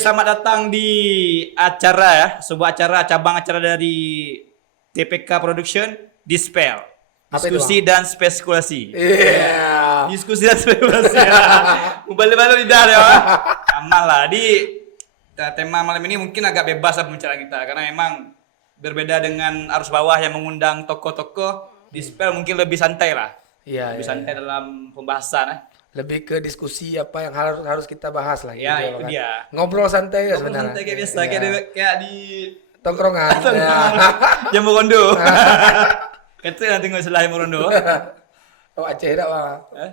selamat datang di acara ya, sebuah acara cabang acara dari TPK Production, Dispel. Apa itu, Diskusi dan spekulasi. Iya. Diskusi dan spekulasi. Ya. Balik-balik lidah ya. Bang. Aman lah. Tema malam ini mungkin agak bebas lah pembicaraan kita karena memang berbeda dengan arus bawah yang mengundang tokoh-tokoh. Dispel mungkin lebih santai lah. Iya, Lebih iya, santai dalam pembahasan. Lebih ke diskusi apa yang harus kita bahas lah. Ya, gitu, itu kan. dia. Ngobrol santai ya Ngobrol sebenarnya. santai kayak biasa, Iya. kayak di Tongkrongan. Ya. Jambu Kondo. Kecil nanti nggak selah Jambu Kondo. Oh Aceh dah bang. Eh?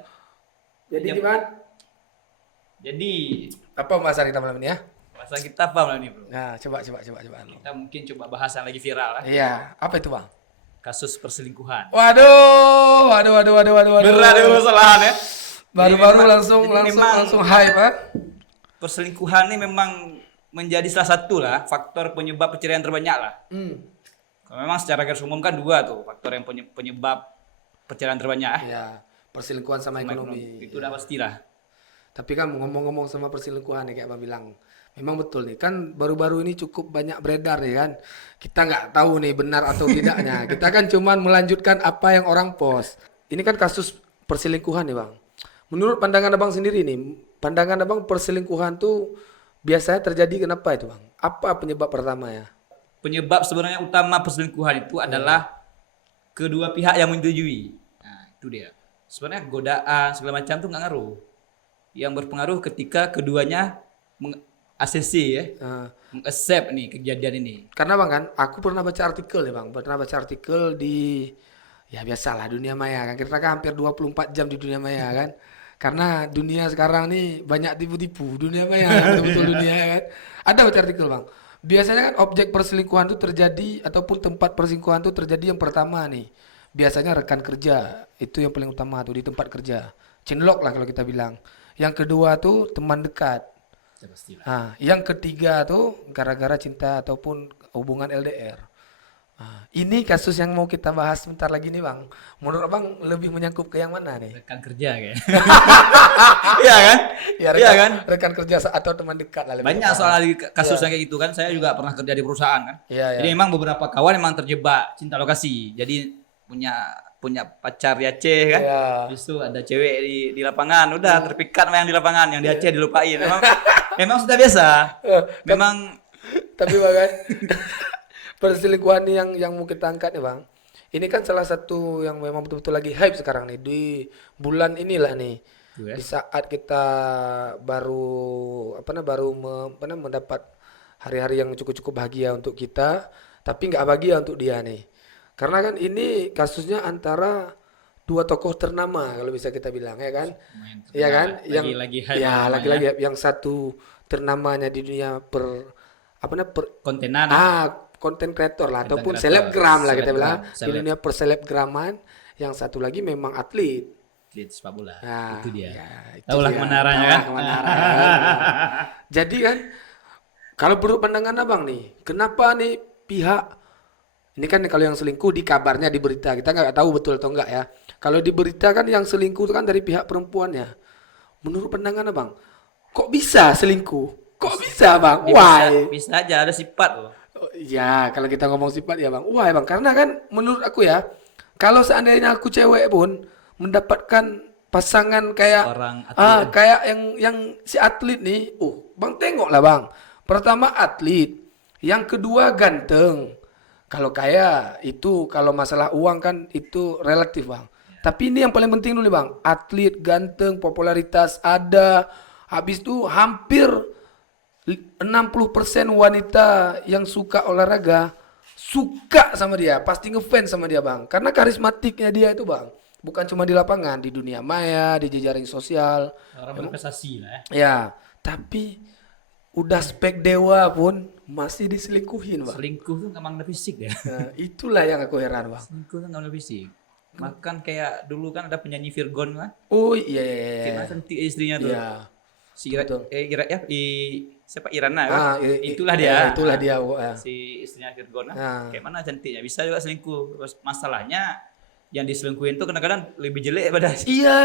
Jadi Jam- gimana? Jadi Apa pembahasan kita malam ini ya? bahasan kita apa malam ini bro? Nah, coba. Kita mungkin coba bahas yang lagi viral lah. Iya, apa itu bang? Kasus perselingkuhan. Waduh. Berat itu permasalahan ya. Baru-baru Jadi langsung hype ah. Perselingkuhan ini memang menjadi salah satu lah faktor penyebab perceraian terbanyak lah. Kalau memang secara garis umum kan dua tuh faktor yang penyebab perceraian terbanyak. Iya, perselingkuhan sama ekonomi. Itu udah pastilah. Tapi kan ngomong-ngomong sama perselingkuhan nih kayak Abang bilang, memang betul nih kan baru-baru ini cukup banyak beredar nih kan. Kita nggak tahu nih benar atau tidaknya. Kita kan cuman melanjutkan apa yang orang post. Ini kan kasus perselingkuhan nih bang. Menurut pandangan abang sendiri nih, pandangan abang perselingkuhan tuh biasanya terjadi kenapa itu bang? Apa penyebab pertama ya? Penyebab sebenarnya utama perselingkuhan itu adalah kedua pihak yang menyetujui. Nah, itu dia. Sebenarnya godaan segala macam tuh nggak ngaruh. Yang berpengaruh ketika keduanya meng-ACC ya, Nah, meng-accept nih kejadian ini. karena bang kan, aku pernah baca artikel ya bang, pernah baca artikel di ya biasalah dunia maya kan, kita kan hampir 24 jam di dunia maya kan, karena dunia sekarang nih banyak tipu-tipu dunia maya, betul-betul dunia kan. Ada baca artikel bang, biasanya kan objek perselingkuhan itu terjadi ataupun tempat perselingkuhan itu terjadi yang pertama nih, biasanya rekan kerja itu yang paling utama tuh di tempat kerja, cinlok lah kalau kita bilang. Yang kedua tuh teman dekat. Ya, pastilah. Nah, yang ketiga tuh gara-gara cinta ataupun hubungan LDR. Nah, ini kasus yang mau kita bahas sebentar lagi nih bang. Menurut abang lebih menyangkut ke yang mana nih? Rekan kerja kayak. Iya kan? Ya Iya kan? rekan kerja atau teman dekat lah. lebih Banyak tepat. soal kasus yang kayak gitu kan. Saya juga pernah kerja di perusahaan kan. Iya, Jadi iya. memang beberapa kawan memang terjebak cinta lokasi. Jadi punya pacar di Aceh kan. Iya. Habis itu ada cewek di lapangan, udah terpikat sama yang di lapangan, yang di Aceh dilupain. Memang sudah biasa. Memang Tapi bang kan, perselingkuhan nih yang mau kita angkat nih bang. Ini kan salah satu yang memang betul-betul lagi hype sekarang nih di bulan inilah nih. Tuh ya. Di saat kita baru mendapat hari-hari yang cukup-cukup bahagia untuk kita, tapi nggak bahagia untuk dia nih. Karena kan ini kasusnya antara dua tokoh ternama kalau bisa kita bilang ya kan. lumayan terkenal. Iya kan? Lagi-lagi hype ya namanya. lagi-lagi yang satu ternamanya di dunia Kontenan. konten kreator lah Content ataupun creator, selebgram lah kita selebgram, bilang di seleb. dunia perselebgraman. Yang satu lagi memang atlet. Atlet sepak bola. Nah, Itu dia. ya, itu Tahulah dia. kemana arahnya Tahulah kan? kemana arahnya. Jadi kan kalau menurut pandangan abang nih, kenapa nih pihak ini kan kalau yang selingkuh di kabarnya di berita kita nggak tahu betul atau enggak ya. Kalau di berita kan yang selingkuh itu kan dari pihak perempuannya. Menurut pandangan abang, kok bisa selingkuh? Kok bisa bang? Dia Why? bisa aja ada sifat loh. Oh, ya, kalau kita ngomong sifat ya bang. Why bang? Karena kan menurut aku ya, kalau seandainya aku cewek pun mendapatkan pasangan kayak Seorang atlet. kayak yang si atlet nih, bang tengoklah bang. Pertama atlet, yang kedua ganteng. Kalau kaya itu kalau masalah uang kan itu relatif bang. Tapi ini yang paling penting dulu bang, atlet ganteng, popularitas ada, habis itu hampir 60% wanita yang suka olahraga suka sama dia, pasti ngefans sama dia bang, karena karismatiknya dia itu bang, bukan cuma di lapangan, di dunia maya, di jejaring sosial, Orang berprestasi lah ya. ya. Tapi udah spek dewa pun masih diselingkuhin bang. Selingkuh tuh nggak mengenal fisik ya. Nah, itulah yang aku heran bang. Selingkuh tuh nggak mengenal fisik. Makan kayak dulu kan ada penyanyi Virgon kan. Oh iya iya iya. Gimana cantik istrinya tuh. Iya. Si Ira, Betul. siapa Irana kan? Itulah iya, dia. Itulah Nah, dia. Si istrinya Virgon kan. Nah. Kayak mana cantiknya. Bisa juga selingkuh. Terus masalahnya yang diselingkuhin tuh kadang-kadang lebih jelek pada Iya.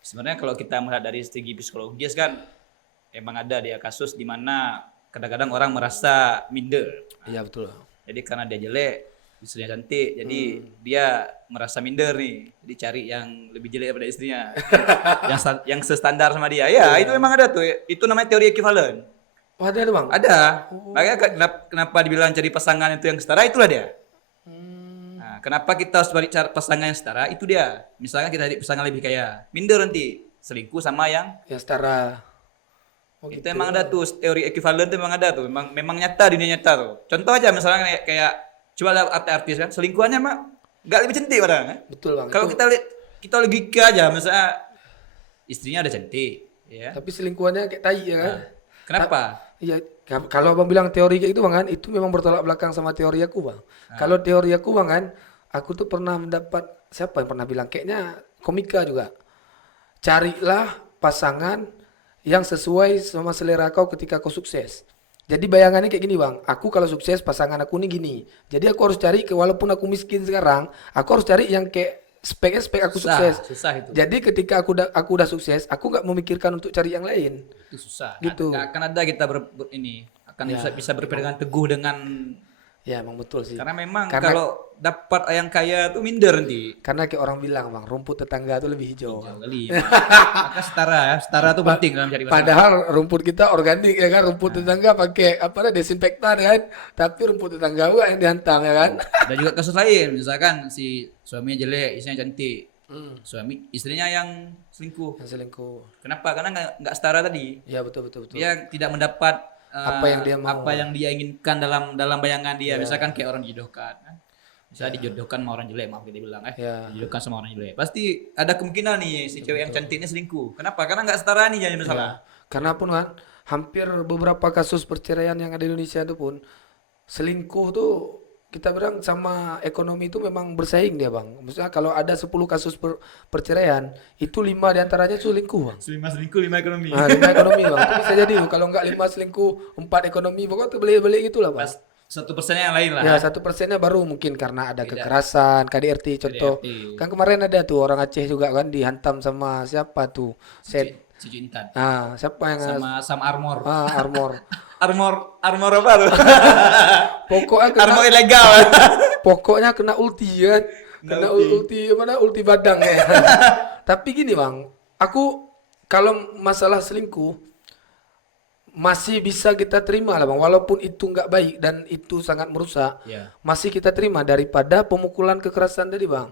sebenarnya kalau kita melihat dari segi psikologis kan emang ada dia kasus di mana kadang-kadang orang merasa minder. Iya betul. Jadi karena dia jelek, istrinya cantik, jadi dia merasa minder nih. Jadi cari yang lebih jelek daripada istrinya, yang sestandar sama dia. Ya, itu memang ada tuh. Itu namanya teori ekuivalen. Oh, ada bang? Ada. Makanya kenapa dibilang cari pasangan itu yang setara, itulah dia. Nah, kenapa kita harus cari pasangan yang setara? Itu dia. Misalnya kita cari pasangan lebih kaya, minder nanti selingkuh sama yang Yang setara. Oh, itu gitu. emang ada tuh teori ekuivalen itu memang ada tuh. Memang nyata dunia nyata tuh. Contoh aja misalnya kayak coba lihat artis kan, selingkuhannya mah nggak lebih cantik padahal kan? Betul bang. Kalau Itu- kita lihat kita logika aja misalnya istrinya ada cantik, ya. tapi selingkuhannya kayak tai ya kan? Kenapa? Iya, kalau abang bilang teori kayak gitu bang kan, itu memang bertolak belakang sama teori aku bang. Kalau teori aku bang kan, aku tuh pernah mendapat, siapa yang pernah bilang, kayaknya komika juga. Carilah pasangan yang sesuai sama selera kau ketika kau sukses. Jadi bayangannya kayak gini bang, aku kalau sukses pasangan aku nih gini. Jadi aku harus cari, walaupun aku miskin sekarang, aku harus cari yang kayak spek aku sukses. Susah itu. Jadi ketika aku udah sukses, aku nggak memikirkan untuk cari yang lain. Itu susah. Gitu. Nggak akan ada kita ini akan bisa berpegangan teguh dengan Ya emang betul sih. karena memang Karena- kalau dapat yang kaya tuh minder nanti. Karena kayak orang bilang bang, rumput tetangga tuh lebih hijau. Jauh kali. Maka setara tuh penting dalam cari pasangan. Padahal rumput kita organik ya kan, rumput tetangga pakai apa desinfektan kan, tapi rumput tetangga gua yang dihantam ya kan. Ada juga kasus lain, misalkan si suaminya jelek, istrinya cantik. Istrinya yang selingkuh. Yang selingkuh. Kenapa? Karena nggak setara tadi. Ya betul betul betul. Dia tidak mendapat Apa yang dia mau. apa yang dia inginkan dalam bayangan dia. Misalkan kayak orang dijodohkan. Misalnya dijodohkan sama orang jelek, maaf kita bilang Ya. dijodohkan sama orang jelek. Pasti ada kemungkinan nih si cewek yang cantiknya selingkuh. Kenapa? Karena nggak setara nih jadi masalah. Karena pun kan hampir beberapa kasus perceraian yang ada di Indonesia itu pun selingkuh tuh kita bilang sama ekonomi itu memang bersaing dia bang. Maksudnya kalau ada 10 kasus perceraian, itu 5 diantaranya itu selingkuh bang. Lima selingkuh, 5 ekonomi. Nah, 5 ekonomi bang, itu bisa jadi kalau nggak 5 selingkuh, 4 ekonomi, pokoknya tuh beli-beli gitu lah bang. Pas 1%-nya yang lain lah. Ya 1%-nya baru mungkin karena ada kekerasan, KDRT contoh. KDRT. Kan kemarin ada tuh orang Aceh juga kan dihantam sama siapa tuh? Si Intan. Ah, siapa yang Sama Armor. Armor. Armor apa tuh? Pokoknya kena, Armor ilegal. pokoknya kena ulti kan. Kena ulti mana ulti badang ya. Tapi gini bang, aku kalau masalah selingkuh masih bisa kita terima lah bang, walaupun itu nggak baik dan itu sangat merusak, Ya. masih kita terima daripada pemukulan kekerasan tadi bang.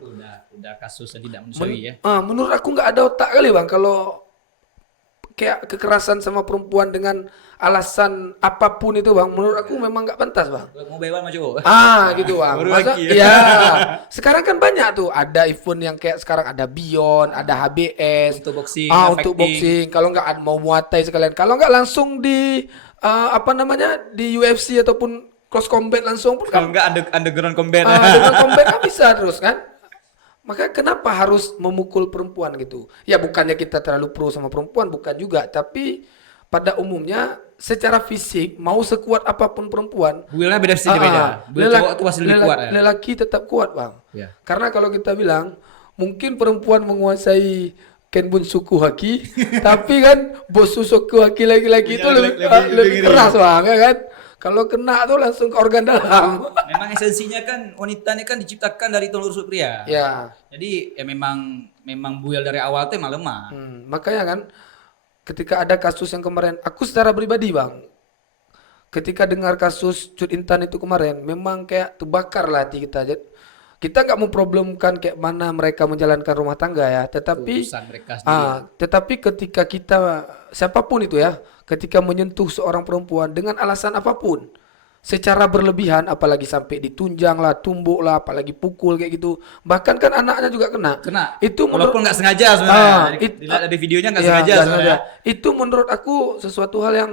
Udah kasus yang tidak manusiawi ya. Menurut aku nggak ada otak kali bang kalau kayak kekerasan sama perempuan dengan alasan apapun itu bang, menurut aku memang nggak pantas bang. Mau bebas sama cowok. Gitu bang. Baru Masa, lagi ya. Sekarang kan banyak tuh, ada event yang kayak sekarang ada Beyond, ada HBS. Untuk boxing, Untuk fighting. boxing. Kalau nggak mau Muay Thai sekalian. Kalau nggak langsung di apa namanya di UFC ataupun cross combat langsung pun kan. Kalau enggak underground combat. Dengan combat kan bisa terus kan. Maka kenapa harus memukul perempuan gitu? Ya bukannya kita terlalu pro sama perempuan, bukan juga. Tapi pada umumnya secara fisik mau sekuat apapun perempuan, Builnya beda. Buil cowok tuh pasti lebih kuat ya. lelaki tetap kuat bang. Ya. Karena kalau kita bilang mungkin perempuan menguasai Kenbun suku haki, tapi kan bos suku haki laki-laki itu lebih keras bang, ya kan? Kalau kena tuh langsung ke organ dalam. Memang esensinya kan wanita ini kan diciptakan dari telur rusuk pria. Ya. Jadi ya memang buil dari awal tuh emang lemah. Makanya kan ketika ada kasus yang kemarin, aku secara pribadi bang, ketika dengar kasus Cut Intan itu kemarin, memang kayak terbakar lah hati kita. Kita nggak mau problemkan kayak mana mereka menjalankan rumah tangga ya, tetapi Urusan mereka sendiri. tetapi ketika kita siapapun itu ya, ketika menyentuh seorang perempuan dengan alasan apapun, secara berlebihan, apalagi sampai ditunjang lah, tumbuk lah, apalagi pukul kayak gitu, bahkan kan anaknya juga kena. Itu Walaupun nggak sengaja sebenarnya. it- Dilihat dari videonya nggak Ya, sengaja nggak sebenarnya. Itu menurut aku sesuatu hal yang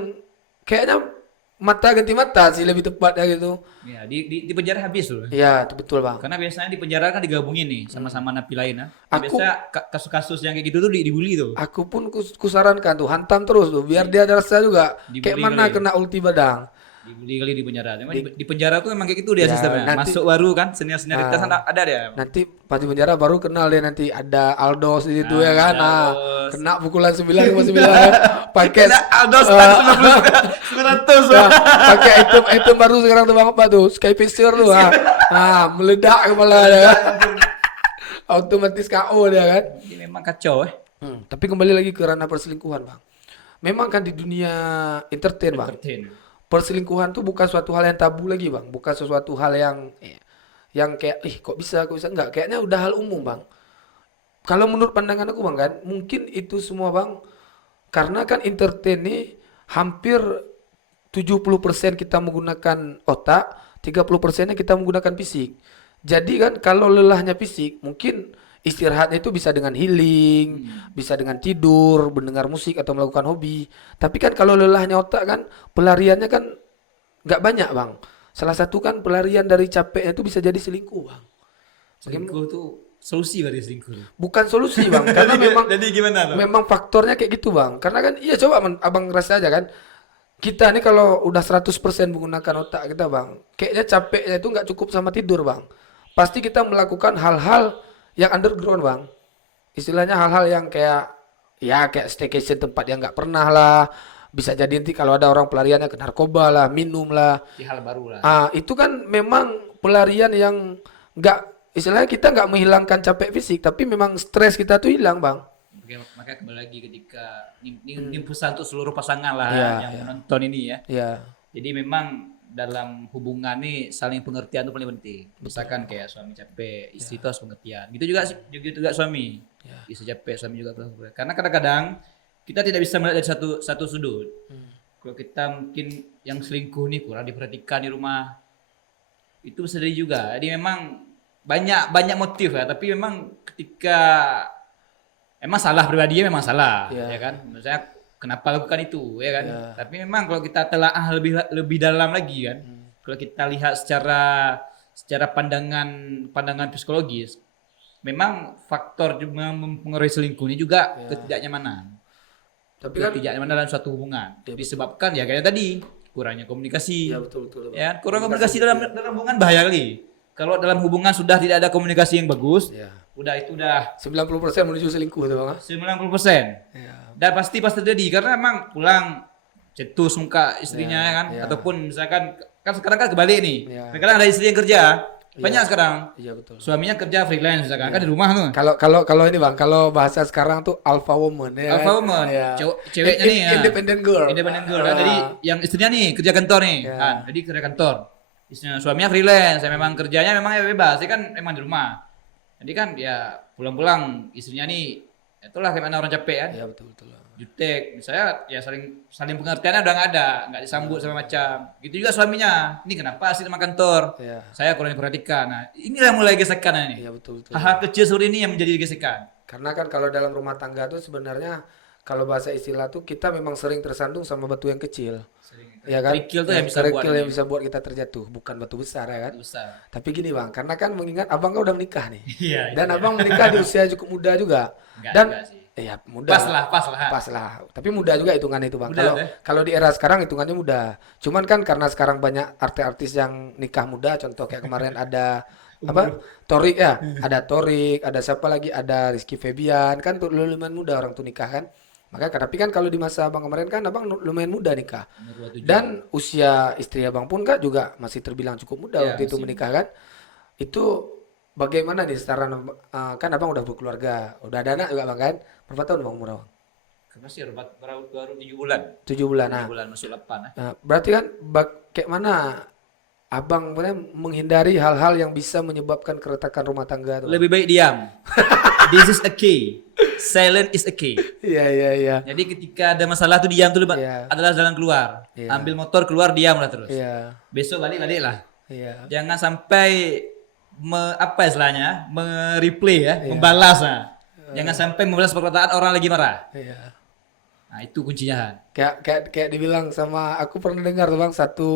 kayaknya mata ganti mata sih lebih tepatnya gitu. Ya, di penjara habis loh. Ya, itu betul bang. Karena biasanya di penjara kan digabungin nih sama napi lain ya. Aku- Biasa kasus-kasus yang kayak gitu tuh dibully tuh. Aku pun kusarankan tuh hantam terus tuh biar dia ada rasa juga Dibully kayak mana kali. kena ulti badang. Dibully kali di penjara. Memang di penjara tuh memang kayak gitu dia Ya, sistemnya. nanti- Masuk baru kan senior-senioritas ada dia. Nanti pas di penjara baru kenal dia nanti ada Aldos di situ ya kan. ada Nah, Aldos. kena pukulan 9,9 kan. Pakai Kena Aldos tak 900. nah, pakai item baru sekarang tuh Bang apa tuh? Skyfisher tuh. Meledak kepala dia kan. Otomatis KO dia kan. Ini memang kacau. Tapi kembali lagi ke ranah perselingkuhan, Bang. Memang kan di dunia entertain, Bang. Entertain. Perselingkuhan tuh bukan suatu hal yang tabu lagi, Bang. Bukan sesuatu hal yang kayak kok bisa enggak. Kayaknya udah hal umum, Bang. Kalau menurut pandangan aku, Bang, kan mungkin itu semua, Bang, karena kan entertain ini hampir 70% kita menggunakan otak, 30%-nya kita menggunakan fisik. Jadi kan kalau lelahnya fisik, mungkin istirahatnya itu bisa dengan healing, bisa dengan tidur, mendengar musik atau melakukan hobi. Tapi kan kalau lelahnya otak kan pelariannya kan nggak banyak, Bang. Salah satu kan pelarian dari capeknya itu bisa jadi selingkuh, Bang. Selingkuh tuh solusi dari selingkuh. Bukan solusi, Bang, karena memang Jadi gimana tuh? memang faktornya kayak gitu, Bang. Karena kan iya coba Abang rasa aja kan. Kita nih kalau udah 100% menggunakan otak kita, Bang, kayaknya capeknya itu nggak cukup sama tidur, Bang. Pasti kita melakukan hal-hal yang underground, Bang. Istilahnya hal-hal yang kayak staycation tempat yang nggak pernah lah. Bisa jadi nanti kalau ada orang pelariannya ke narkoba lah, minum lah. Di hal baru lah. Itu kan memang pelarian yang nggak, istilahnya kita nggak menghilangkan capek fisik, tapi memang stres kita tuh hilang, Bang. Makanya kembali lagi ketika ini pesan untuk seluruh pasangan lah Iya, yang menonton ini ya. Ya, Jadi memang dalam hubungan nih saling pengertian itu paling penting. Misalkan kayak suami capek, istri itu harus pengertian. Gitu juga juga suami. Istri capek, suami juga harus pengertian. Karena kadang-kadang kita tidak bisa melihat dari satu sudut. Kalau kita mungkin yang selingkuh nih kurang diperhatikan di rumah, itu bisa jadi juga. Jadi memang banyak motif ya. Tapi memang ketika emang salah pribadinya memang salah, ya kan? Misalnya kenapa lakukan itu, ya kan? Tapi memang kalau kita telaah lebih dalam lagi kan, kalau kita lihat secara pandangan psikologis, memang faktor juga mempengaruhi selingkuh ini juga ketidaknyamanan. tapi kan Ketidaknyamanan dalam suatu hubungan disebabkan ya kayak tadi kurangnya komunikasi. ya betul. Ya, kurang komunikasi dalam hubungan bahaya kali. Kalau dalam hubungan sudah tidak ada komunikasi yang bagus, udah 90% menuju selingkuh tuh, Bang. 90%. Dan pasti terjadi karena emang pulang cetus muka istrinya ya kan, ataupun misalkan kan sekarang kan kebalik nih. Sekarang ada istri yang kerja, banyak sekarang. Iya betul. Suaminya kerja freelance misalkan kan di rumah tuh. Kalau ini, Bang, kalau bahasa sekarang tuh alpha woman ya. Alpha kan? woman, Iya. ceweknya nih ya. Independent girl. Independent girl kan. Jadi yang istrinya nih kerja kantor nih, kan. Jadi kerja kantor. Istrinya suaminya freelance, ya memang kerjanya memang bebas, dia kan memang di rumah. Jadi kan ya pulang-pulang istrinya nih itulah kayak mana orang capek kan. Iya betul. Jutek, misalnya ya saling pengertiannya udah nggak disambut sama macam. Gitu juga suaminya. Ini kenapa sih sama kantor? Iya. Saya kurang diperhatikan. Nah, inilah mulai gesekan ini. Iya betul. Hal-hal kecil seperti ini yang menjadi gesekan. Karena kan kalau dalam rumah tangga tuh sebenarnya kalau bahasa istilah tuh kita memang sering tersandung sama batu yang kecil. Ya kan? Kerikil tuh yang bisa buat Kerikil yang ini. bisa buat kita terjatuh, bukan batu besar ya kan? Besar. Tapi gini, Bang, karena kan mengingat Abang kan udah menikah nih. Iya. Dan Abang menikah di usia cukup muda juga. Enggak Dan juga sih. ya muda. Pas lah. Pas lah. Tapi muda juga hitungannya itu, Bang. Muda, Kalau di era sekarang hitungannya muda. Cuman kan karena sekarang banyak artis-artis yang nikah muda, contoh kayak kemarin ada apa? Torik ya, ada Torik, ada siapa lagi? Ada Rizky Febian, kan tuh lumayan muda orang tuh nikah kan. Makanya tapi kan kalau di masa Abang kemarin kan Abang lumayan muda nikah. Dan usia istri Abang pun kan juga masih terbilang cukup muda waktu itu menikah kan. Itu bagaimana nih secara kan Abang udah berkeluarga, udah ada anak juga Bang kan? Berapa tahun Bang umur Abang? Masih baru 7 bulan. 7 bulan. 7 bulan masuk 8 Nah, berarti kan kayak mana Abang menghindari hal-hal yang bisa menyebabkan keretakan rumah tangga tuh? Lebih baik diam. This is a key. Silent is a key. Iya. Jadi ketika ada masalah tuh diam tuh Iya. adalah jalan keluar. Iya. Ambil motor keluar diam lah terus. Iya. Besok balik lah. Iya. Jangan sampai replay ya, membalas nah. Jangan sampai membalas perkataan orang lagi marah. Iya. Nah, itu kuncinya. Kayak dibilang sama aku pernah dengar tuh Bang satu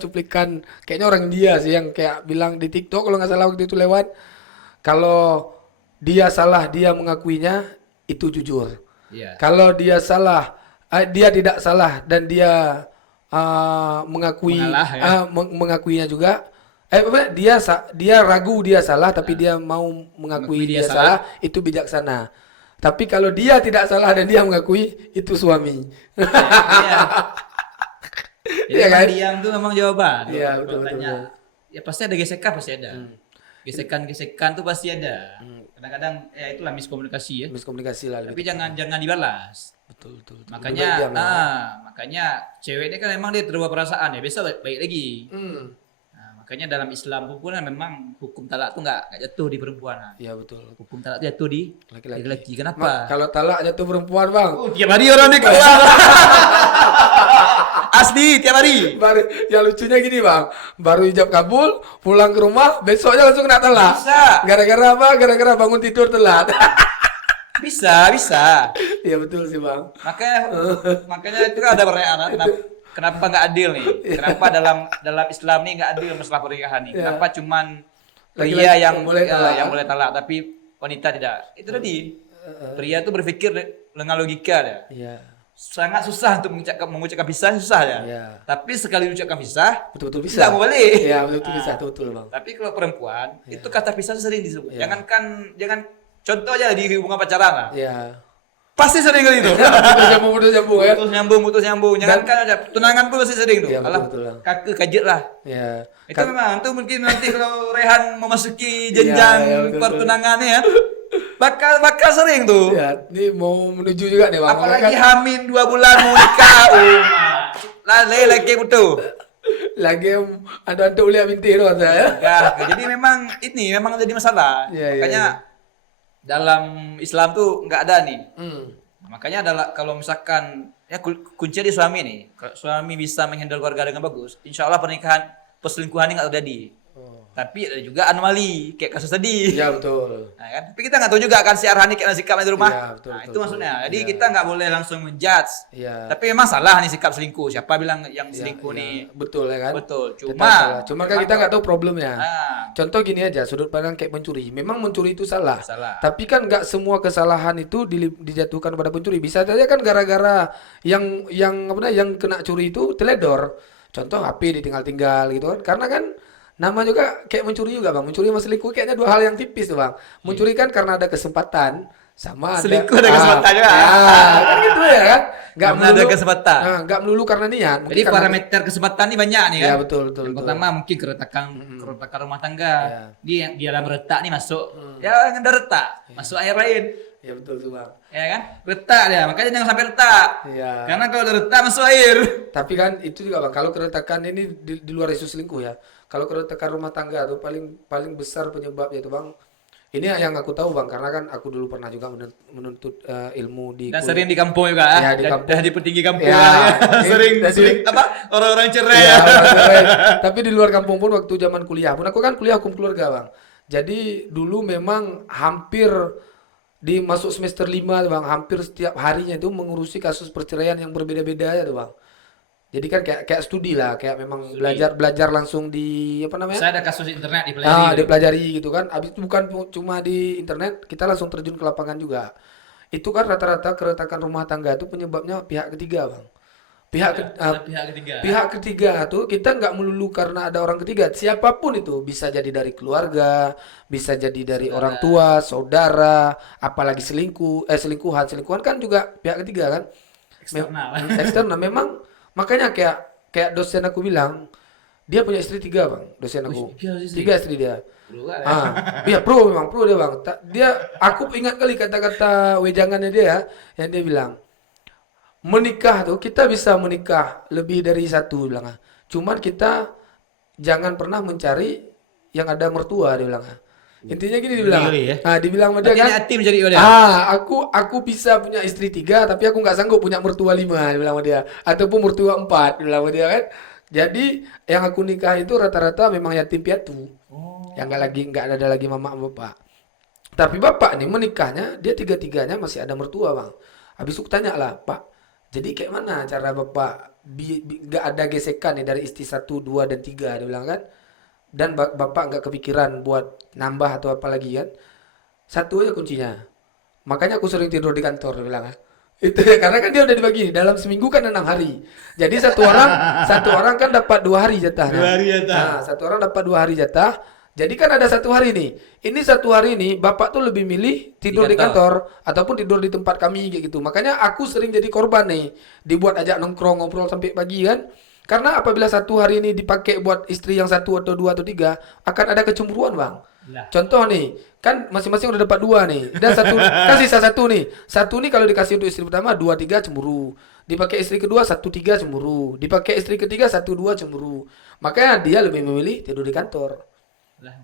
cuplikan kayaknya orang India sih yang kayak bilang di TikTok kalau nggak salah waktu itu lewat kalau dia salah dia mengakuinya itu jujur. Iya. Kalau dia salah dia tidak salah dan dia mengakui Mengalah, ya. mengakuinya juga. Dia ragu dia salah tapi dia mau mengakui Mengakui dia dia salah, itu bijaksana. Tapi kalau dia tidak salah dan dia mengakui, itu suami. Iya. Jadi Iya emang kan? diam tuh memang jawaban. Iya, Kalau betul, tanya, betul. ya pasti ada gesekan, pasti ada. Gesekan-gesekan tuh pasti ada. Kadang-kadang ya itulah miskomunikasi ya. Miskomunikasi lah Tapi lebih jangan dibalas. betul, betul, betul. Makanya, Lebih baik diam lah. makanya cewek ini kan memang dia terbawa perasaan ya. Biasa baik lagi. Nah, makanya dalam Islam pun memang hukum talak tuh nggak jatuh di perempuan. Nah, Iya betul. hukum talak tuh jatuh di Laki-laki. laki-laki. Kenapa? Kalau talak jatuh perempuan bang, Oh, tiap hari orang di keluar. Asli tiap hari. baru yang lucunya gini bang, baru ijab kabul, pulang ke rumah, besoknya langsung kena talak. Bisa. Gara-gara apa? Gara-gara bangun tidur telat. Bisa, bisa. Iya betul sih bang. Makanya itu kan ada pertanyaan kenapa nggak adil nih? Kenapa dalam Islam nih nggak adil masalah pernikahan nih? Iya. Kenapa cuman Laki-laki pria yang boleh talak. yang boleh talak tapi wanita tidak? Itu tadi. Pria tuh berpikir dengan logika ya. Iya. Sangat susah untuk mengucapkan pisah, susah ya. Iya. Tapi sekali ucapkan pisah, Betul-betul bisa. nggak boleh. Iya betul-betul bisa, betul bang. Tapi kalau perempuan itu kata pisah sering disebut. Iya. Jangan contoh aja di hubungan pacaran lah. Iya. Pasti sering kali itu. Putus nyambung ya. Putus nyambung. Jangan kan ada tunangan pun pasti sering tuh. Iya, Alah, betul, betul. kakek kajet lah. Iya. Itu memang tuh mungkin nanti kalau Rehan memasuki Iya, jenjang iya, betul, pertunangannya ya. Bakal sering tuh. Ya, ini mau menuju juga nih bang. Apalagi Kan hamil 2 bulan mau nikah. Lagi betul. lagi ada boleh binti itu kata ya. Jadi memang jadi masalah. Iya, iya, Makanya iya. dalam Islam tuh nggak ada nih. Hmm. Makanya adalah kalau misalkan ya kunci di suami nih. Kalau suami bisa menghandle keluarga dengan bagus, insya Allah perselingkuhan ini nggak terjadi. Tapi ada juga anomali kayak kasus tadi. Iya betul. Nah, kan? Tapi kita nggak tahu juga kan si Arhani kayak sikapnya di rumah. Iya, betul, Nah, betul, itu maksudnya. betul. Jadi Iya. kita nggak boleh langsung menjudge. Iya. Tapi memang salah nih sikap selingkuh. Siapa bilang yang Iya, selingkuh iya. nih? Betul ya kan? Betul. Tetap salah. Cuma kan kita nggak tahu problemnya. Ah, Contoh gini aja, sudut pandang kayak mencuri. Memang mencuri itu salah. salah. Tapi kan nggak semua kesalahan itu dijatuhkan pada pencuri. Bisa saja kan gara-gara yang yang kena curi itu teledor. Contoh HP ditinggal-tinggal gitu kan. Karena kan nama juga kayak mencuri juga bang. Mencuri sama selingkuh kayaknya dua hal yang tipis tuh bang. Mencuri kan karena ada kesempatan, sama Selingkuh ada kesempatan juga. kan gitu ya kan. Karena ada kesempatan. Nggak melulu karena niat. Mungkin Jadi karena- parameter kesempatan ini banyak nih kan. Ya betul betul. Yang betul. pertama mungkin keretakan rumah tangga. Ya. Dia dalam retak nih masuk. Ya yang ada retak, masuk air lain. Ya betul tuh bang. Ya kan? Retak dia. Makanya jangan sampai retak. Iya. Karena kalau ada retak masuk air. Tapi kan itu juga bang, kalau keretakan ini di luar isu selingkuh ya. Kalau keretakan rumah tangga tuh paling besar penyebabnya itu bang. Ini yang aku tahu bang, karena kan aku dulu pernah juga menuntut ilmu di Dan kuliah. sering di kampung juga. Ya, di Dan- kampung. dan di petinggi kampung. Ya. sering Jadi- sering apa? Orang-orang cerai. Iya, betul. Tapi di luar kampung pun waktu zaman kuliah pun aku kan kuliah hukum keluarga bang. Jadi dulu memang hampir di masuk semester 5 tuh, bang, hampir setiap harinya itu mengurusi kasus perceraian yang berbeda-beda ya tuh bang. Jadi kan kayak studi lah, kayak memang belajar langsung di apa namanya? Saya ada kasus internet di pelajari. Dipelajari gitu kan. Habis itu bukan cuma di internet, kita langsung terjun ke lapangan juga. Itu kan rata-rata keretakan rumah tangga itu penyebabnya pihak ketiga, Bang. Ada pihak ketiga. Pihak ketiga tuh kita nggak melulu karena ada orang ketiga. Siapapun itu bisa jadi dari keluarga, bisa jadi dari orang tua, saudara, apalagi selingkuhan kan juga pihak ketiga kan. Eksternal. Eksternal memang makanya kayak dosen aku bilang dia punya istri 3 bang, dosen aku. Iya, istri. 3 istri dia. Dulu kan. Iya pro memang pro dia bang. Aku ingat kali kata-kata wejangannya dia yang dia bilang menikah tuh kita bisa menikah lebih dari satu bilang. Cuman kita jangan pernah mencari yang ada mertua dia bilang. Intinya gini dia bilang. Gili, ya? Dibilang sama dia Berarti kan. ini tim jadi dia. Aku bisa punya istri 3 tapi aku nggak sanggup punya mertua 5 dia bilang sama dia. Ataupun mertua 4 dia bilang sama dia kan. Jadi yang aku nikah itu rata-rata memang yatim piatu. Yang nggak ada lagi mama sama bapak. Tapi bapak nih menikahnya dia 3-3-nya masih ada mertua bang. Habis itu tanya lah Pak. Jadi kayak mana cara bapak nggak ada gesekan nih dari istri 1, 2 dan 3 dia bilang kan. Dan bapak nggak kepikiran buat nambah atau apa lagi kan. Satu aja kuncinya. Makanya aku sering tidur di kantor dia bilang. Itu ya, karena kan dia udah dibagi dalam seminggu kan 6 hari. Jadi satu orang kan dapat 2 hari jatah. 2 hari jatah. Nah, satu orang dapat 2 hari jatah. Jadi kan ada 1 hari nih. Ini 1 hari nih, bapak tuh lebih milih tidur di kantor ataupun tidur di tempat kami kayak gitu. Makanya aku sering jadi korban nih, dibuat ajak nongkrong ngobrol sampai pagi kan. Karena apabila 1 hari ini dipakai buat istri yang 1 atau 2 atau 3, akan ada kecemburuan bang. Lah. Contoh nih, kan masing-masing udah dapat 2 nih, dan satu kan sisa 1 nih. 1 nih kalau dikasih untuk istri pertama 2, 3 cemburu. Dipakai istri kedua 1, 3 cemburu. Dipakai istri ketiga 1, 2 cemburu. Makanya dia lebih memilih tidur di kantor. Lah,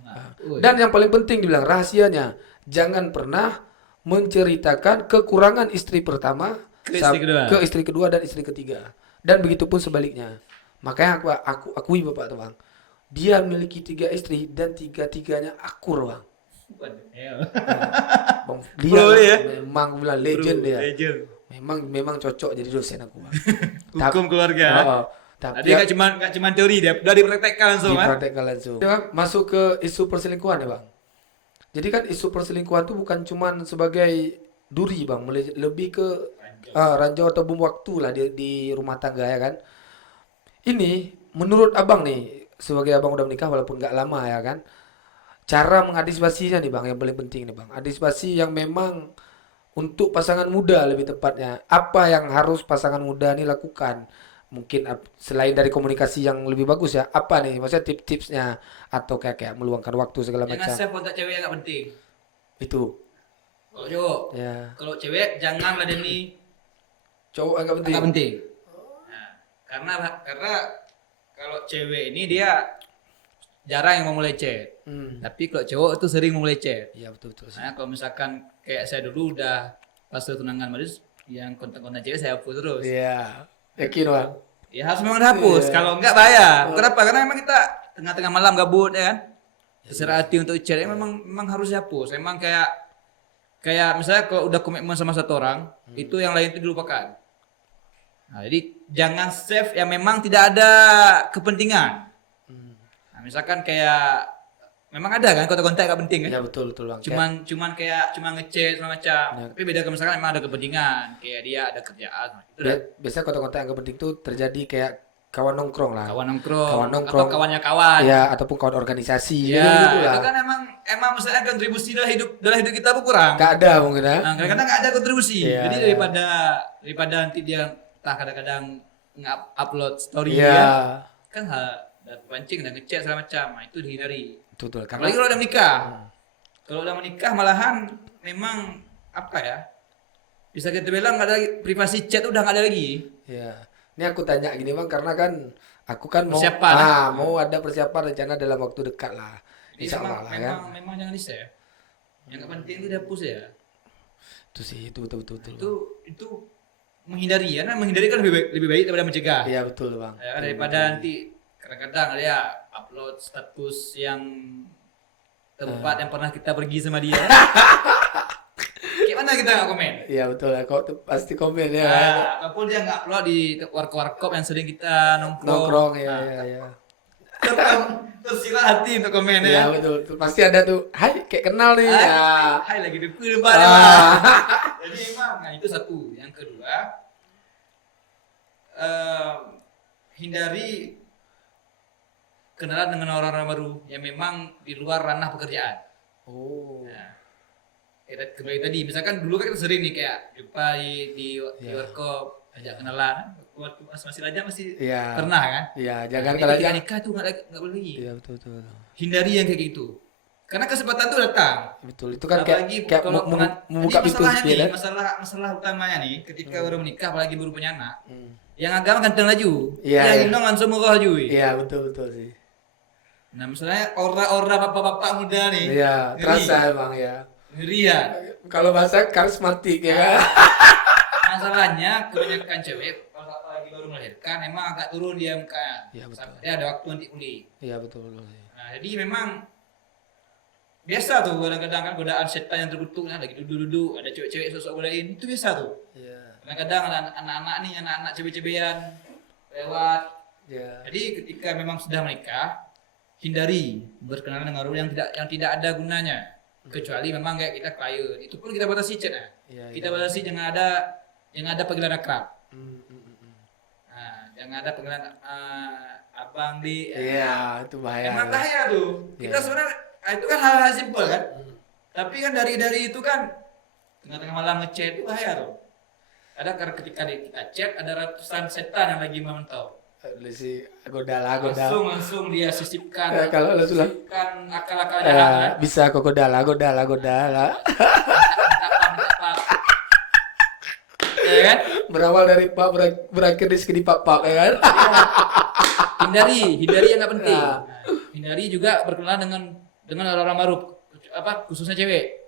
Dan yang paling penting dibilang rahasianya, jangan pernah menceritakan kekurangan istri pertama ke istri kedua dan istri ketiga. Dan begitu pun sebaliknya. Makanya aku akui bapak tuh bang. Dia memiliki 3 istri dan 3-tiganya akur bang. Bang dia Pro ya? memang bilang legend dia. Legend. Memang cocok jadi dosen aku bang. Hukum keluarga. Tapi Tadi nggak cuma teori dia, udah dipraktekkan langsung kan? dipraktekkan langsung. Ya, Bang, masuk ke isu perselingkuhan ya bang. Jadi kan isu perselingkuhan itu bukan cuman sebagai duri bang, lebih ke ranjau atau bom waktu lah di rumah tangga ya kan. Ini menurut abang nih, sebagai abang udah menikah walaupun nggak lama ya kan, cara mengantisipasinya nih bang, yang paling penting nih bang, antisipasi yang memang untuk pasangan muda lebih tepatnya, apa yang harus pasangan muda nih lakukan? Mungkin selain dari komunikasi yang lebih bagus ya, apa nih? Maksudnya tips-tipsnya atau kayak meluangkan waktu segala Jangan macam. save kontak cewek yang gak penting. Itu. Kalau cowok, Ya. kalau cewek jangan ladeni Cowok agak penting. agak penting. Nah, karena kalau cewek ini dia jarang yang mau mulai chat. Tapi kalau cowok itu sering mau mulai chat. Iya betul sih. Nah, kalau misalkan kayak saya dulu udah pas tunangan Madus, yang kontak-kontak cewek saya hapus terus. Iya. Yakin bang. Ya harus memang dihapus. Kalau enggak bahaya. Kenapa? Karena memang kita tengah-tengah malam gabut ya kan. Terserah hati untuk chat, memang harus dihapus. Emang kayak misalnya kalau udah komitmen sama satu orang, itu yang lain itu dilupakan. Nah, jadi jangan save yang memang tidak ada kepentingan. Nah, misalkan kayak memang ada kan kontak-kontak gak penting kan? Iya betul bang. Cuma ngechat sama macam. Tapi beda kalau misalkan memang ada kepentingan, kayak dia ada kerjaan. Itu udah Biasanya kontak-kontak yang penting tuh terjadi kayak kawan nongkrong lah. kawan nongkrong, Kawan nongkrong. atau kawannya kawan. Ya ataupun kawan organisasi. Ya, gitu lah. itu kan emang misalnya kontribusi dalam hidup kita pun kurang. Gak ada mungkin ya. Nah, kadang-kadang nggak ada kontribusi. Iya, Jadi iya. daripada nanti dia entah kadang-kadang upload story Iya. ya, kan udah pancing dan ngechat segala macam. Nah, itu dihindari. Betul. Apalagi kalau udah menikah. Kalau udah menikah malahan memang apa ya? Bisa kita bilang nggak ada lagi, privasi chat udah nggak ada lagi. Ya, ini aku tanya gini bang, karena kan aku kan mau Persiapan, mau ada persiapan rencana dalam waktu dekat lah, Jadi insya Allah lah kan. memang jangan di save. Yang nggak penting itu dihapus ya. Itu sih, itu betul. Itu menghindari ya, nah, menghindari kan lebih baik daripada mencegah. Iya betul bang. Ya, daripada nanti kadang-kadang dia upload status yang tempat yang pernah kita pergi sama dia. Gimana kita nggak komen? Iya betul, kau tuh pasti komen ya. Nah, ataupun dia nggak upload di warkop yang sering kita Nongkrong ya, Nah, ya. tersirat hati untuk komen Iya ya. betul, pasti ada tuh, hai kayak kenal nih. Hai, Ya. hai lagi di depan ya. Ah. Jadi emang, nah itu satu. Yang kedua, hindari kenalan dengan orang-orang baru yang memang di luar ranah pekerjaan. Oh. Nah, kayak kembali tadi, misalkan dulu kan kita sering nih kayak jumpa di warkop, ajak kenalan. Waktu masih lajang masih Iya. pernah kan? Iya, Nah, jangan ini kalau ketika nikah tuh nggak boleh lagi. Iya betul. Hindari yang kayak gitu. Karena kesempatan tuh datang. Betul, itu kan Apalagi kayak kalau membuka ini pintu masalahnya sedikit nih, kan. masalah utamanya nih, ketika baru menikah apalagi baru punya anak, yang agama ganteng laju, Iya, yang iya. indong langsung murah laju. Iya betul sih. Nah misalnya aura bapak-bapak muda nih, Iya, terasa emang ya. ngeri ya. Kalau bahasa karismatik ya kan. Masalahnya kebanyakan cewek kalau apalagi baru melahirkan emang agak turun dia muka. Iya, betul. Sampai ada waktu nanti pulih. Iya betul. Nah jadi memang biasa tuh kadang-kadang kan godaan setan yang terkutuk, nah, lagi duduk-duduk ada cewek-cewek sosok godain, itu biasa tuh. Iya. Kadang-kadang ada anak-anak cewek-cewekan lewat. Iya. Jadi ketika memang sudah menikah, hindari berkenalan dengan orang yang tidak ada gunanya. Kecuali memang kayak kita klien, itu pun kita batasi chat ya. Iya, Kita batasi jangan ada yang ada panggilan akrab. Nah, yang ada panggilan abang di. Iya, itu bahaya. Emang bahaya tuh. Kita Iya. sebenarnya itu kan hal-hal simpel kan. Tapi kan dari itu kan tengah-tengah malam ngechat itu bahaya tuh. Ada karena ketika kita chat ada ratusan setan yang lagi memantau. Si godala, godala. Langsung dia sisipkan. Ya, kalau lu tuh lah. Sisipkan akal-akal jahat kan. Bisa kok godala, godala, godala. Minta-minta. Ya kan? Berawal dari pak, berakhir di segini pak, ya kan? Hindari yang nggak penting. Ya. Hindari juga berkenalan dengan orang-orang baru, khususnya cewek.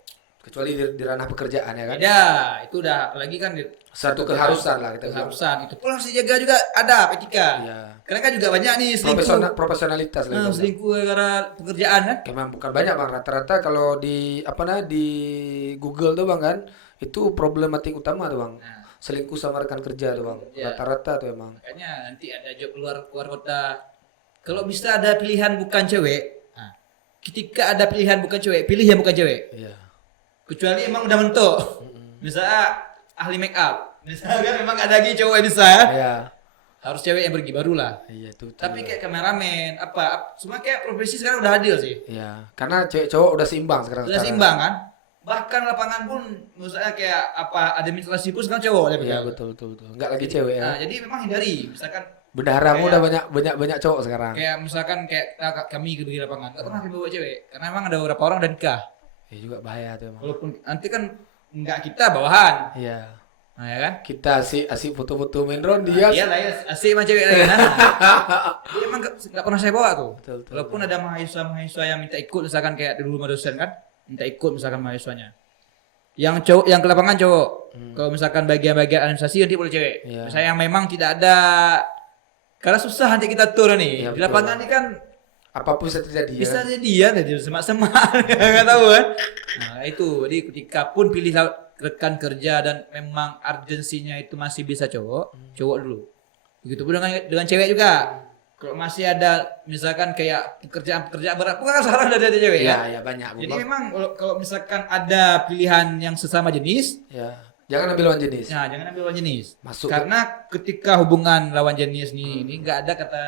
Kecuali di ranah pekerjaan ya kan? Beda, itu udah apalagi kan Satu keharusan lah kita bilang. keharusan. Itu pun harus dijaga juga ada etika. Iya. Karena kan juga banyak nih selingkuh. Profesionalitas lah. Selingkuh gara pekerjaan kan? Memang bukan banyak bang, rata-rata kalau di di Google tuh bang kan, itu problematik utama tuh bang. Nah. Selingkuh sama rekan kerja tuh bang, Iya. rata-rata tuh emang. Makanya nanti ada job keluar kota. Kalau bisa ada pilihan bukan cewek. Nah, ketika ada pilihan bukan cewek, pilih yang bukan cewek. Iya. Kecuali emang udah mentok. Misalnya ahli make up. Misalnya kan memang ada lagi cowok yang bisa. Iya. Harus cewek yang pergi barulah. Iya itu. Tapi kayak kameramen semua kayak profesi sekarang udah adil sih. Iya, karena cewek cowok udah seimbang sekarang. Udah seimbang kan? Bahkan lapangan pun misalnya kayak administrasi pun sekarang cowok ya. Iya betul. Enggak lagi cewek ya. Nah, jadi memang hindari. Misalkan Bendaharamu kayak- udah banyak cowok sekarang. kayak misalkan kayak kami di lapangan enggak pernah kami bawa cewek karena memang ada beberapa orang dan nikah. Ya juga bahaya tuh emang. Walaupun nanti kan enggak kita bawahan. Iya. Nah, ya kan? Kita asik foto-foto main drone dia. Iya lah ya, asik sama cewek lagi kan. Dia emang nggak pernah saya bawa tuh. Betul. Walaupun ada mahasiswa yang minta ikut misalkan kayak dulu rumah dosen kan, minta ikut misalkan mahasiswanya. Yang cowok, yang ke lapangan cowok. Kalau misalkan bagian-bagian administrasi nanti boleh cewek. Iya. Misalnya yang memang tidak ada, karena susah nanti kita tur nih. Iya, Di betul. lapangan ini kan Apapun bisa terjadi bisa ya. jadi ya, jadi semak-semak, nggak tahu kan. Nah itu, jadi ketika pun pilih rekan kerja dan memang urgensinya itu masih bisa cowok dulu. Begitupun dengan cewek juga. Kalau masih ada misalkan kayak pekerjaan berat, pun kan sekarang ada cewek Iya, ya. ya banyak. Jadi Bang. memang kalau misalkan ada pilihan yang sesama jenis, Ya. Jangan ambil lawan jenis. ya jangan ambil lawan jenis. Masuk. Karena ketika hubungan lawan jenis ini nggak ada kata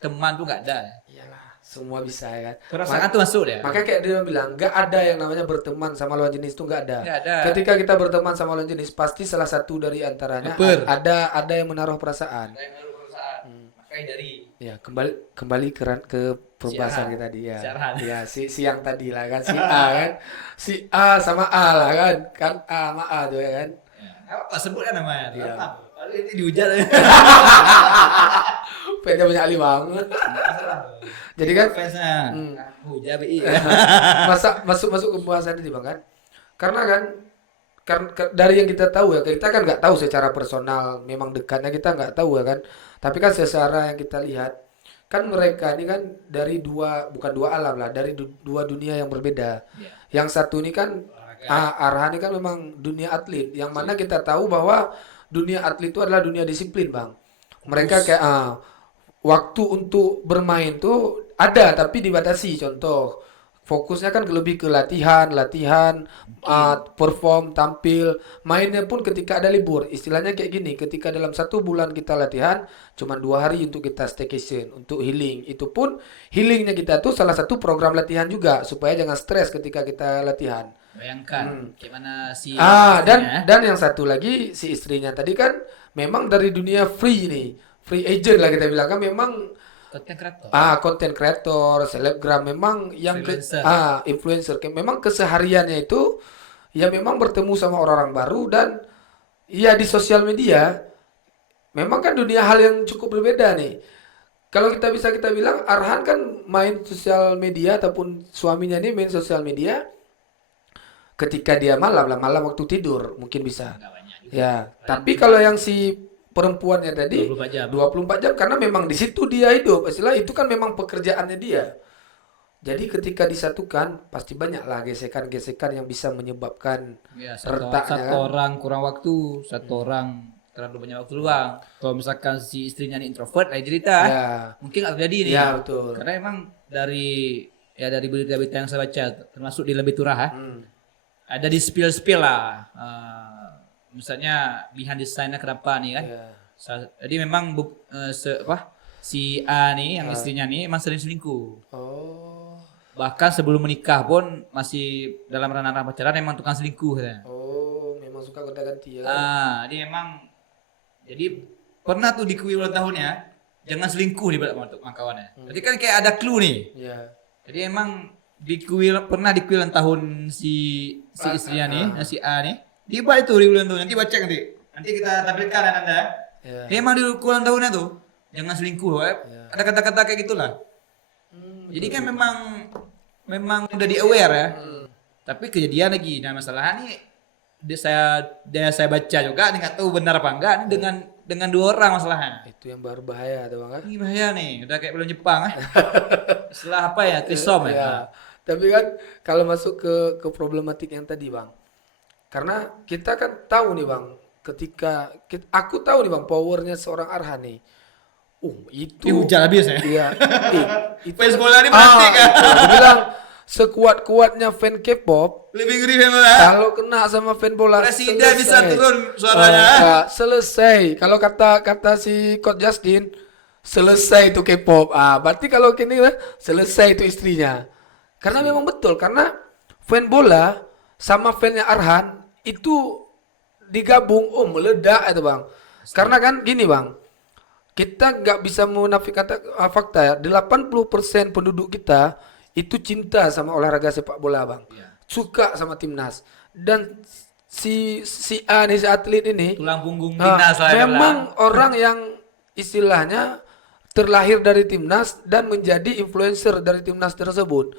teman tuh nggak ada. Iyalah, semua bisa ya kan. Perasaan tuh masuk deh. Makanya kayak dia bilang, nggak ada yang namanya berteman sama lawan jenis itu nggak ada. Nggak ada. Ketika kita berteman sama lawan jenis, pasti salah satu dari antaranya Baper. ada yang menaruh perasaan. Ada yang baru perasaan. Makanya dari Ya, kembali ke pembahasan Si A. kita tadi ya. Si Arhan. Ya, siang tadi lah kan si A kan. Si A sama A lah kan. Kan A sama A tuh ya kan. apa sebutnya namanya? Iya. Kali ini dihujat. Pengen banyak ahli banget. Jadi kan Fansnya. Hujat BI. masuk ke pembahasan ini Bang kan. Karena kan dari yang kita tahu ya, kita kan nggak tahu secara personal memang dekatnya kita nggak tahu ya kan. Tapi kan secara yang kita lihat kan mereka ini kan dari bukan dua alam lah, dari dua dunia yang berbeda. Iya. Yang satu ini kan Arhan ini kan memang dunia atlet, yang mana kita tahu bahwa dunia atlet itu adalah dunia disiplin Bang. Mereka kayak waktu untuk bermain tuh ada tapi dibatasi. Contoh fokusnya kan lebih ke latihan, perform, tampil, mainnya pun ketika ada libur. Istilahnya kayak gini, ketika dalam 1 bulan kita latihan, cuma 2 hari untuk kita staycation, untuk healing. Itu pun healingnya kita tuh salah satu program latihan juga, supaya jangan stres ketika kita latihan. Bayangkan gimana si Dan yang satu lagi si istrinya tadi kan memang dari dunia free nih, free agent lah kita bilang kan memang konten kreator. content creator, selebgram memang yang Influencer. influencer. Memang kesehariannya itu ya memang bertemu sama orang-orang baru dan ya di sosial media memang kan dunia hal yang cukup berbeda nih. Kalau kita bilang Arhan kan main sosial media ataupun suaminya ini main sosial media ketika dia malam waktu tidur mungkin bisa. Nggak banyak juga. Ya, tapi kalau yang si perempuannya tadi 24 jam. 24 jam karena memang di situ dia hidup. Istilah itu kan memang pekerjaannya dia. Jadi ketika disatukan pasti banyaklah gesekan-gesekan yang bisa menyebabkan Ya, retaknya satu kan. orang kurang waktu, satu orang terlalu banyak waktu luang. Kalau misalkan si istrinya ini introvert, lain cerita. Ya, Mungkin nggak terjadi nih. ya betul. Karena emang dari berita-berita yang saya baca, termasuk di Lebih Turah, ada di spill lah. misalnya behind desainnya kenapa nih kan. Iya. Jadi memang si A nih yang istrinya nih emang sering selingkuh. Oh. Bahkan sebelum menikah pun masih dalam ranah pacaran emang tukang selingkuh katanya. Oh, memang suka gonta-ganti ya. Dia emang jadi pernah tuh di kuis ulang tahunnya jangan selingkuh di belakang kawannya. Jadi kan kayak ada clue nih. Iya. Jadi emang pernah di kuis ulang tahun si istrinya nih, si A nih. Dia itu di ulang tahun nanti baca nanti. Nanti kita tampilkan ya Anda. Iya. Dia emang di kuis ulang tahunnya tuh jangan selingkuh. Ada kata-kata kayak gitulah. Jadi kan memang udah di aware ya. Tapi kejadian lagi. Nah masalah nih saya baca juga nih nggak tahu benar apa enggak nih dengan dua orang masalahnya. Itu yang baru bahaya tuh Bang. Kan? Ini bahaya nih, udah kayak film Jepang Istilah apa ya? Trisom ya. Ya. Tapi kan kalau masuk ke problematik yang tadi Bang. Karena kita kan tahu nih Bang, aku tahu nih Bang powernya seorang Arhan nih. Itu Hujan habis ya. Iya. Itu Fans bola ini pasti kan. Aku bilang sekuat-kuatnya fan K-pop Lebih ngeri fan bola. kalau kena sama fan bola Presiden selesai. bisa turun suaranya. Selesai. Kalau kata si Coach Justin selesai itu K-pop. Berarti kalau kini selesai itu istrinya. Karena memang betul karena fan bola sama fannya Arhan itu digabung meledak itu Bang. Karena kan gini Bang. Kita nggak bisa menafikan fakta ya. 80% penduduk kita itu cinta sama olahraga sepak bola Bang. Suka sama timnas. Dan si A nih, si atlet ini Tulang punggung timnas lah. memang orang yang istilahnya terlahir dari timnas dan menjadi influencer dari timnas tersebut.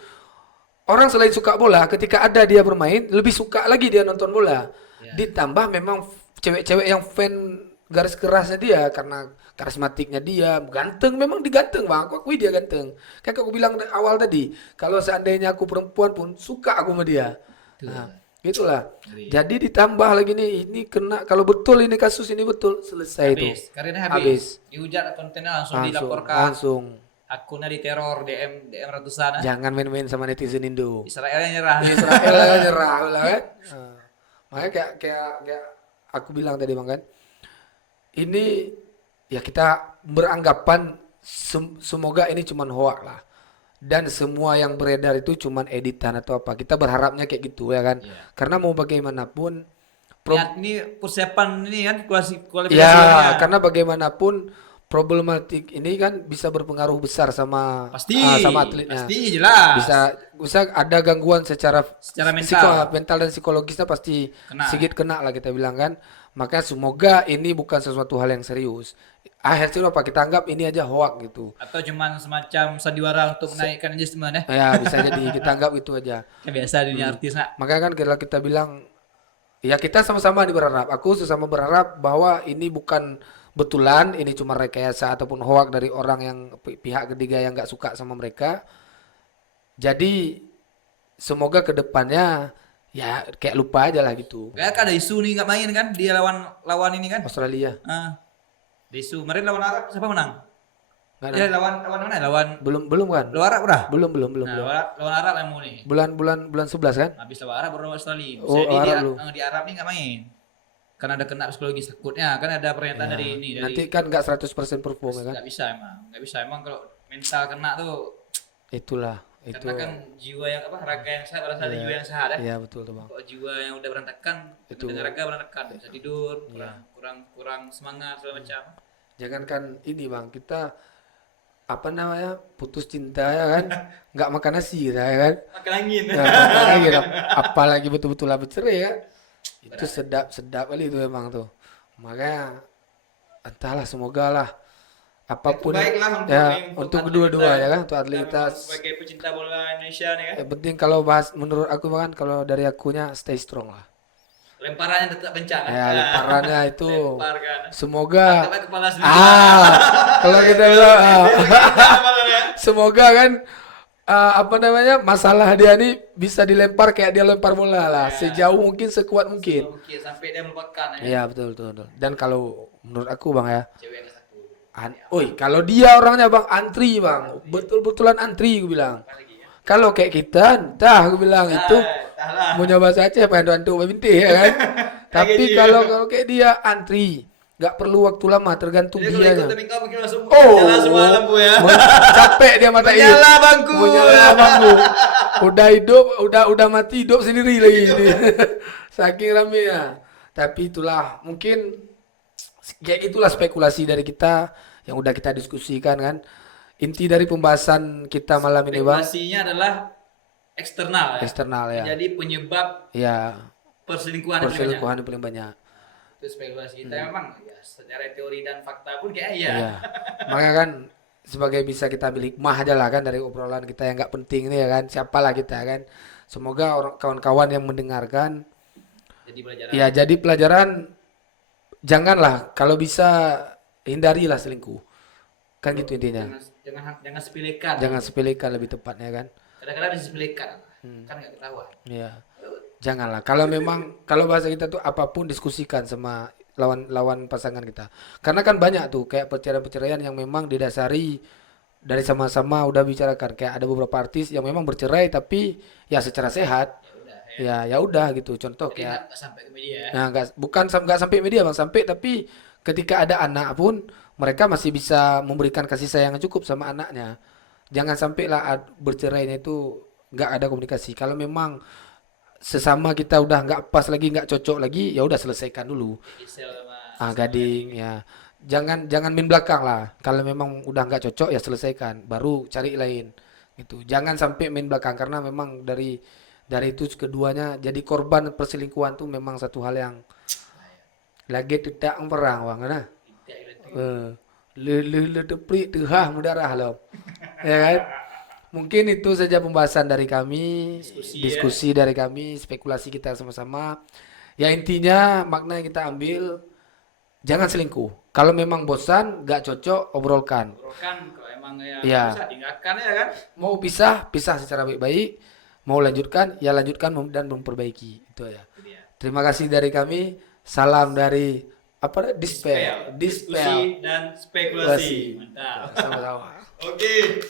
Orang selain suka bola, ketika ada dia bermain, lebih suka lagi dia nonton bola. Ditambah memang cewek-cewek yang fan garis kerasnya dia karena karismatiknya dia, ganteng, memang diganteng Bang. Aku akui dia ganteng. Kayak aku bilang awal tadi, kalau seandainya aku perempuan pun suka aku sama dia. Nah, itulah. Jadi ditambah lagi nih, ini kena kalau betul ini kasus ini betul selesai itu. Karirnya habis. Dihujat kontennya langsung dilaporkan. Langsung. Akunnya diteror DM ratusan. Jangan main-main sama netizen Indo. Israelnya nyerah. Israel nyerah lah kan. Makanya kayak aku bilang tadi Bang kan. Ini ya kita beranggapan semoga ini cuman hoak lah. Dan semua yang beredar itu cuman editan atau apa. Kita berharapnya kayak gitu ya kan. Karena mau bagaimanapun ini persiapan ini kan kualifikasi. ya, karena bagaimanapun problematik ini kan bisa berpengaruh besar sama sama atletnya. Pasti jelas. Bisa ada gangguan secara mental. mental dan psikologisnya pasti sedikit kena lah kita bilang kan. Maka semoga ini bukan sesuatu hal yang serius. Akhirnya apa kita anggap ini aja hoak gitu. Atau cuman semacam sandiwara untuk menaikkan engagement ya. Ya bisa jadi kita anggap itu aja. Kayak biasa dunia artis nak. Makanya kan kalau kita bilang ya kita sama-sama berharap. Aku sesama berharap bahwa ini bukan betulan, ini cuma rekayasa ataupun hoak dari orang yang pihak ketiga yang nggak suka sama mereka. Jadi semoga kedepannya ya kayak lupa aja lah gitu. Kayak ada isu nih nggak main kan dia lawan ini kan. Australia. Ada isu kemarin lawan Arab siapa menang? Nggak Ya lawan mana? Lawan belum kan? lawan Arab udah? Belum. Nah, lawan Arab yang mau nih. Bulan 11 kan? Habis lawan Arab baru lawan Australia. Oh, Jadi di Arab nih nggak main. Karena ada kena psikologi takutnya kan ada pernyataan dari ini Nanti kan nggak 100% perform ya kan? nggak bisa emang kalau mental kena tuh Itulah itu. karena kan jiwa yang raga yang sehat ada jiwa yang sehat ya. Iya betul tuh Bang. Kalau jiwa yang udah berantakan Itu. dengan raga berantakan bisa tidur kurang semangat segala macam. Jangankan ini Bang, kita apa namanya putus cinta ya kan, nggak makan nasi ya kan? Makan angin. Ya, makan angin, apalagi betul-betul lah bercerai ya. Itu sedap kali itu emang tuh. Makanya entahlah semoga lah apapun untuk kedua-dua ya kan, untuk atlet kita. Sebagai pecinta bola Indonesia nih kan. Yang penting kalau bahas menurut aku kan kalau dari akunya stay strong lah. Lemparannya tetap bencana. Ya lemparannya itu Lemparkan. semoga Kepala sendiri. kalau kita bilang semoga kan apa namanya masalah dia nih bisa dilempar kayak dia lempar bola lah sejauh mungkin sekuat mungkin. Oke, sampai dia melupakan ya. Iya betul. Dan kalau menurut aku Bang ya, Cewek yang satu. kalau dia orangnya Bang antri Bang, betul-betulan antri gue bilang. Kalau kayak kita, entah gue bilang itu mau nyoba saja pengen bantu binti ya kan. Tapi gitu. kalau kayak dia antri, nggak perlu waktu lama, tergantung Jadi kalau ikut dianya. tapi kau mungkin langsung Oh, jalan semalam Bu ya. capek dia mata Menyala bangku. Menyala bangku. Udah hidup, udah mati hidup sendiri lagi dia. Saking ramenya. Tapi itulah mungkin kayak itulah spekulasi dari kita yang udah kita diskusikan kan. Inti dari pembahasan kita malam ini bang, Spekulasinya adalah eksternal ya. eksternal ya. Jadi penyebab Ya, perselingkuhan itu banyak. perselingkuhan yang paling banyak. Itu spekulasi kita memang ya secara teori dan fakta pun kayak ya. Iya. Makanya kan sebagai bisa kita ambil hikmah aja lah kan dari obrolan kita yang nggak penting ini ya kan. Siapalah kita kan. Semoga orang kawan-kawan yang mendengarkan Jadi pelajaran. ya jadi pelajaran, janganlah kalau bisa hindarilah selingkuh. Kan gitu intinya. Jangan sepelekan. Jangan sepelekan lebih tepatnya kan. Kadang-kadang disepelekan. Kan nggak ketahuan. Iya. Janganlah. Kalau bahasa kita tuh apapun diskusikan sama lawan pasangan kita. Karena kan banyak tuh kayak perceraian-perceraian yang memang didasari dari sama-sama udah bicarakan. Kayak ada beberapa artis yang memang bercerai tapi ya secara sehat. Ya udah gitu. Contoh Jadi kayak nggak sampai ke media ya. nah nggak sampai media bang, sampai tapi ketika ada anak pun mereka masih bisa memberikan kasih sayang yang cukup sama anaknya. Jangan sampai lah bercerainya itu nggak ada komunikasi. Kalau memang sesama kita udah nggak pas lagi, nggak cocok lagi, ya udah selesaikan dulu. Gisel sama Gading ya. Jangan main belakang lah. Kalau memang udah nggak cocok ya selesaikan, baru cari lain. Gitu. Jangan sampai main belakang karena memang dari itu keduanya jadi korban perselingkuhan tuh memang satu hal yang lagi tidak perang bang nah. Le teprik tehah mudarah lo. Ya kan? Mungkin itu saja pembahasan dari kami, diskusi dari kami, spekulasi kita sama-sama. Ya intinya makna yang kita ambil, jangan selingkuh. Kalau memang bosan, gak cocok, obrolkan. Kan kalau emang ya Iya. bisa tinggalkan ya kan. Mau pisah secara baik-baik. Mau lanjutkan, ya lanjutkan dan memperbaiki. Itu ya. Terima kasih dari kami. Salam dari Dispel. Diskusi dan spekulasi. Mantap. Sama-sama. Oke.